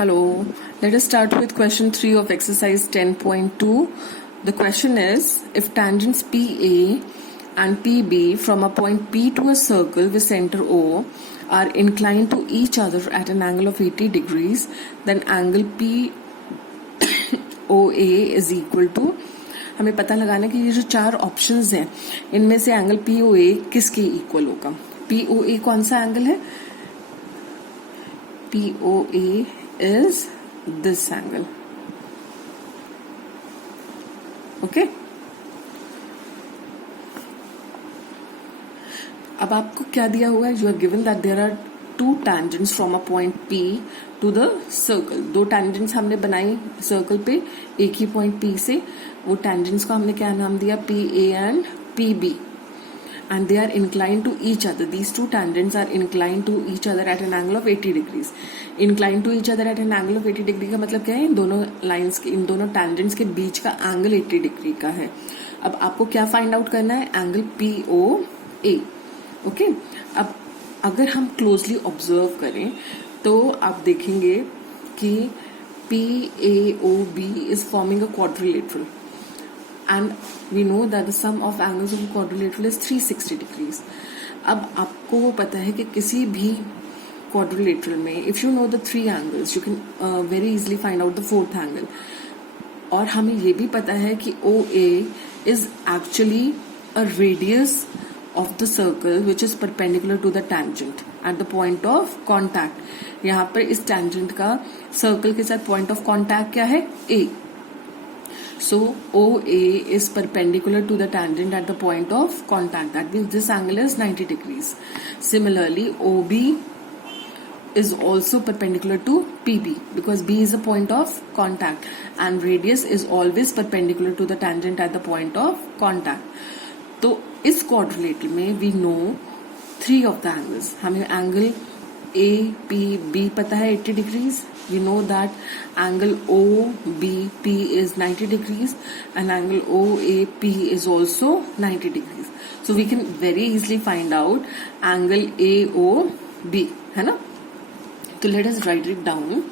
Hello, let us start with question 3 of exercise 10.2. The question is, if tangents PA and PB from a point P to a circle with center O are inclined to each other at an angle of 80 degrees, then angle POA is equal to, हमें पता लगाना कि ये जो चार options हैं इनमें से एंगल POA किसके इक्वल होगा. POA कौन सा एंगल है? POA is this angle. Okay? अब आपको क्या दिया हुआ है? You are given that there are two tangents from a point P to the circle. दो tangents हमने बनाई circle पे एक ही point P से. वो tangents को हमने क्या नाम दिया? PA and PB. And they are inclined to each other. These two tangents are inclined to each other at an angle of 80 degrees. Inclined to each other at an angle of 80 degree का मतलब क्या है? इन दोनों lines के, इन दोनों tangents के बीच का angle 80 degree का है. अब आपको क्या फाइंड आउट करना है? Angle POA. ओके. अब अगर हम क्लोजली ऑब्जर्व करें तो आप देखेंगे कि PAOB is forming a quadrilateral. And we know that the sum of angles of a quadrilateral is 360 degrees. अब आपको वो पता है कि किसी भी quadrilateral में if you know the three angles you can very easily find out the fourth angle. और हमें ये भी पता है कि OA is actually a radius of the circle which is perpendicular to the tangent at the point of contact. यहाँ पर इस tangent का circle के साथ point of contact क्या है? A. So OA is perpendicular to the tangent at the point of contact. That means this angle is 90 degrees. Similarly, OB is also perpendicular to PB because B is a point of contact and radius is always perpendicular to the tangent at the point of contact. तो इस quadrilateral में we know three of the angles. हमें angle APB पता है 80 degrees. We know that angle OBP is 90 degrees and angle OAP is also 90 degrees. So we can very easily find out angle AOB, है ना? So let us write it down.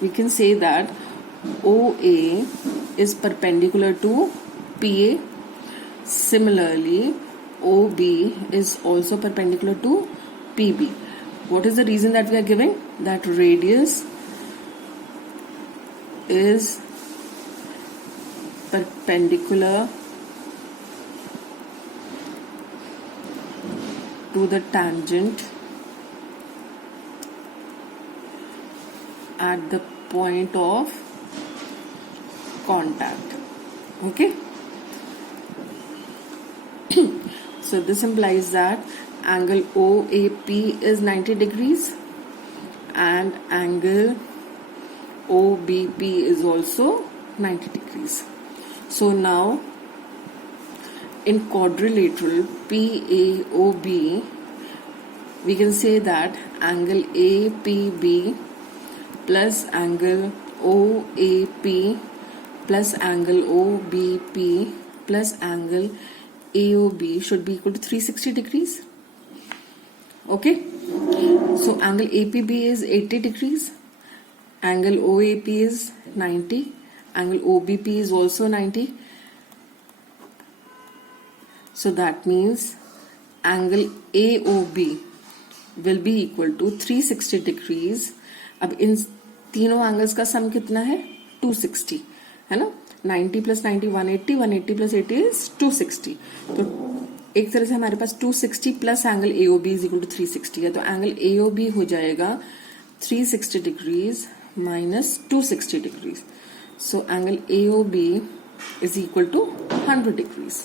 We can say that OA is perpendicular to PA. Similarly, OB is also perpendicular to PB. What is the reason that we are giving? That radius is perpendicular to the tangent at the point of contact. Okay? So this implies that angle OAP is 90 degrees and angle OBP is also 90 degrees. So now in quadrilateral PAOB we can say that angle APB plus angle OAP plus angle OBP plus angle AOB should be equal to 360 degrees. Okay, so angle APB is 80 degrees, angle OAP is 90, angle OBP is also 90. So that means angle AOB will be equal to 360 degrees. अब इन तीनों angles का सम कितना है? 260, है ना? 90 plus 90 180, 180 plus 80 is 260. तो एक तरह से हमारे पास 260 plus angle AOB is equal to 360 है. तो एंगल AOB हो जाएगा 360 degrees minus 260 degrees. So angle AOB is equal to 100 degrees.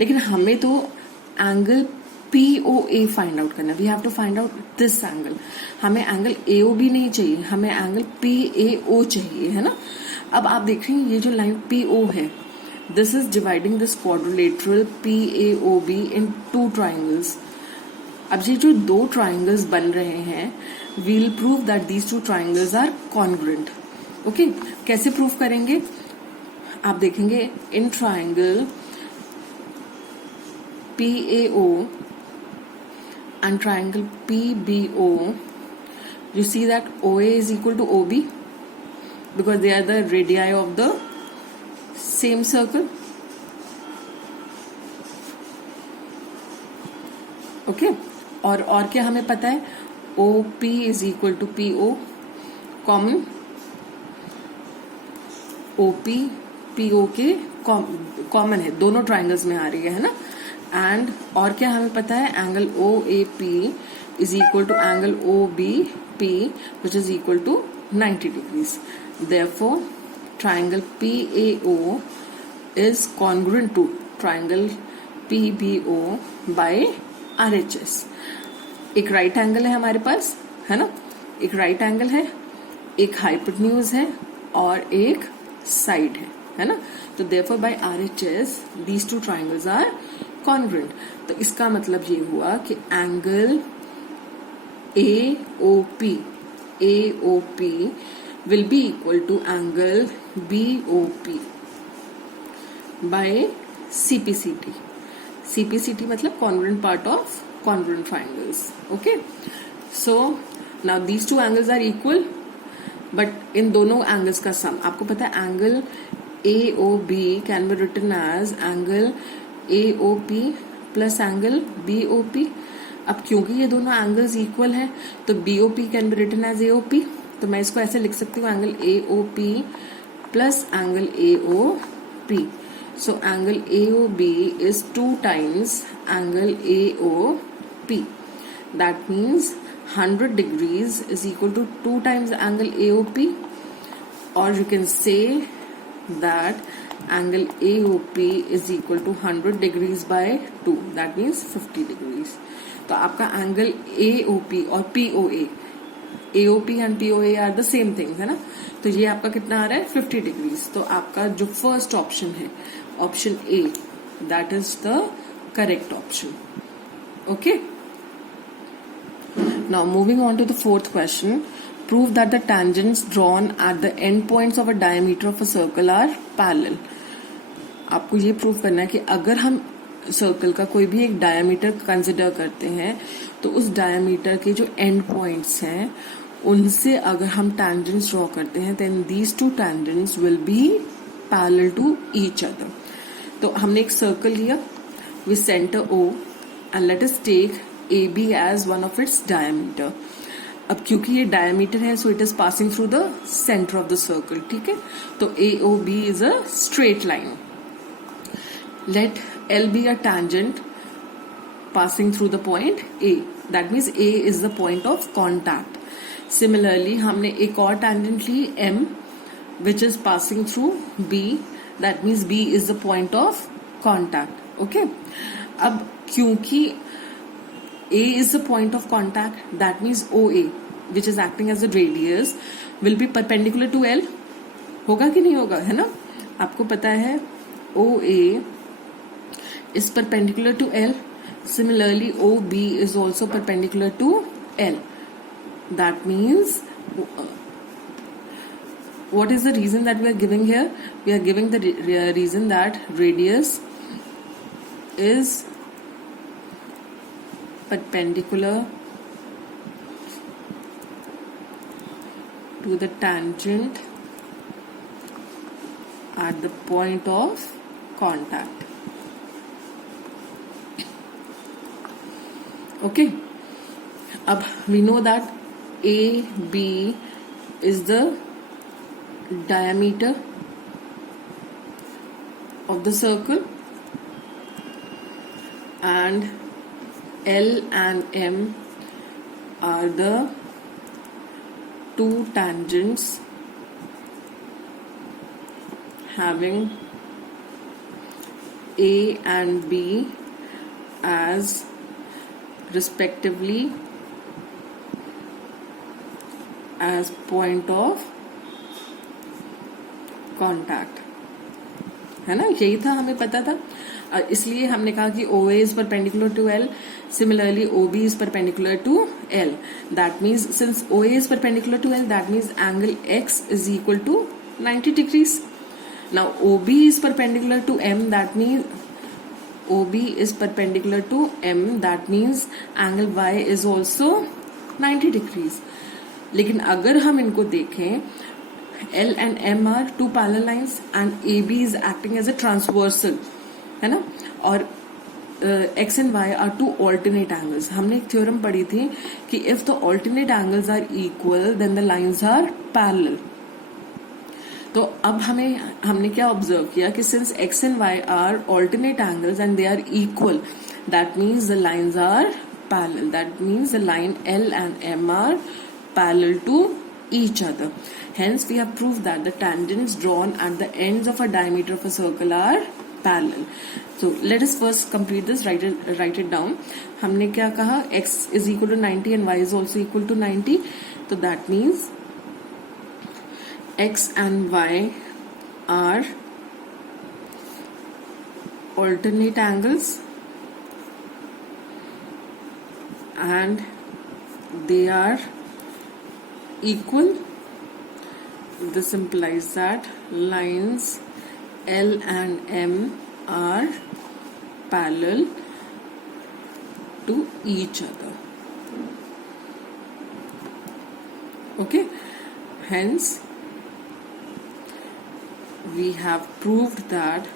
लेकिन हमें तो एंगल POA फाइंड आउट करना है. We have to find out this angle. हमें एंगल AOB नहीं चाहिए, हमें एंगल PAO चाहिए, है ना? अब आप देख रहे हैं ये जो लाइन PO है, this is dividing this quadrilateral PAOB in two triangles. अब ये जो दो triangles बन रहे हैं, we'll prove that these two triangles are congruent. Okay? कैसे prove करेंगे? आप देखेंगे in triangle PAO and triangle PBO, You see that OA is equal to OB because they are the radii of the same circle. Okay, और क्या हमें पता है, OP is equal to PO, common OP PO के common है, दोनों triangles में आ रही है ना. एंड और क्या हमें पता है, angle OAP is equal to angle OBP which is equal to 90 degrees. Therefore, triangle PAO is congruent to triangle PBO by RHS. एक राइट एंगल है हमारे पास, है ना, एक राइट एंगल है, एक हाइपोटेन्यूज है और एक साइड है ना. तो therefore by RHS these two triangles are congruent. तो इसका मतलब ये हुआ कि angle AOP will be equal to angle BOP by CPCT. CPCT मतलब congruent part of congruent triangles. Okay, so now these two angles are equal, but इन दोनों angles का sum, आपको पता है angle AOB can be written as angle AOP plus angle BOP. अब क्योंकि ये दोनों एंगल्स इक्वल हैं तो BOP can be written as AOP, तो मैं इसको ऐसे लिख सकती हूँ angle AOP plus angle AOP. So angle AOB is 2 times angle AOP. That means 100 degrees is equal to 2 times angle AOP, or you can say that angle AOP is equal to 100 degrees by 2. That means 50 degrees. तो आपका angle AOP और POA, AOP and POA are the same thing, है ना. तो ये आपका कितना आ रहा है, 50 डिग्रीज. तो आपका जो फर्स्ट ऑप्शन है, option A, that is the correct option. Okay, now moving on to the fourth question. Prove that the tangents drawn at the end points of a diameter of a circle are parallel. आपको ये prove करना है कि अगर हम circle का कोई भी एक डायमीटर कंसिडर करते हैं तो उस डायमीटर के जो एंड पॉइंट्स हैं उनसे अगर हम टैंजेंट्स ड्रॉ करते हैं then these two tangents will be parallel to each other. तो हमने एक सर्कल लिया with centre O and let us take AB as one of its diameter. अब क्योंकि ये डायमीटर है so it is passing through the centre of the circle. ठीक है, तो AOB is a straight line. Let L be a tangent passing through the point A. That means A is the point of contact. Similarly, हमने एक और tangent Lee M, which is passing through B. That means B is the point of contact. Okay. अब क्योंकि A is the point of contact, that means OA, which is acting as a radius, will be perpendicular to L. होगा कि नहीं होगा, है ना. आपको पता है OA is perpendicular to L. Similarly, OB is also perpendicular to L. That means, what is the reason that we are giving here? We are giving the reason that radius is perpendicular to the tangent at the point of contact. Okay, अब we know that AB is the diameter of the circle and L and M are the two tangents having A and B as respectively as point of contact. है ना, यही था, हमें पता था. इसलिए हमने कहा कि OA is perpendicular to L. Similarly, OB is perpendicular to L. That means since OA is perpendicular to L, that means angle X is equal to 90 degrees. Now OB is perpendicular to M. That means OB is perpendicular to M. That means angle Y is also 90 degrees. लेकिन अगर हम इनको देखें, L and M are two parallel lines and AB is acting as a transversal, है ना, और X and Y are two alternate angles. हमने एक थ्योरम पढ़ी थी कि if the alternate angles are equal then the lines are parallel. तो अब हमने क्या ऑब्जर्व किया कि since X and Y are alternate angles and they are equal, that means the lines are parallel. That means the line L and M are parallel to each other. Hence we have proved that the tangents drawn at the ends of a diameter of a circle are parallel. So let us first complete this. Write it down. हमने क्या कहा, x is equal to 90 and y is also equal to 90. So that means x and y are alternate angles and they are equal. This implies that lines L and M are parallel to each other. Okay, hence we have proved that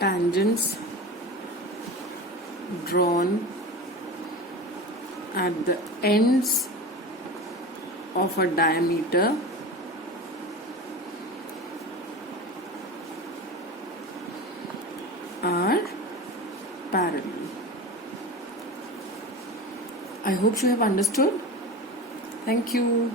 tangents drawn at the ends of a diameter are parallel. I hope you have understood. Thank you.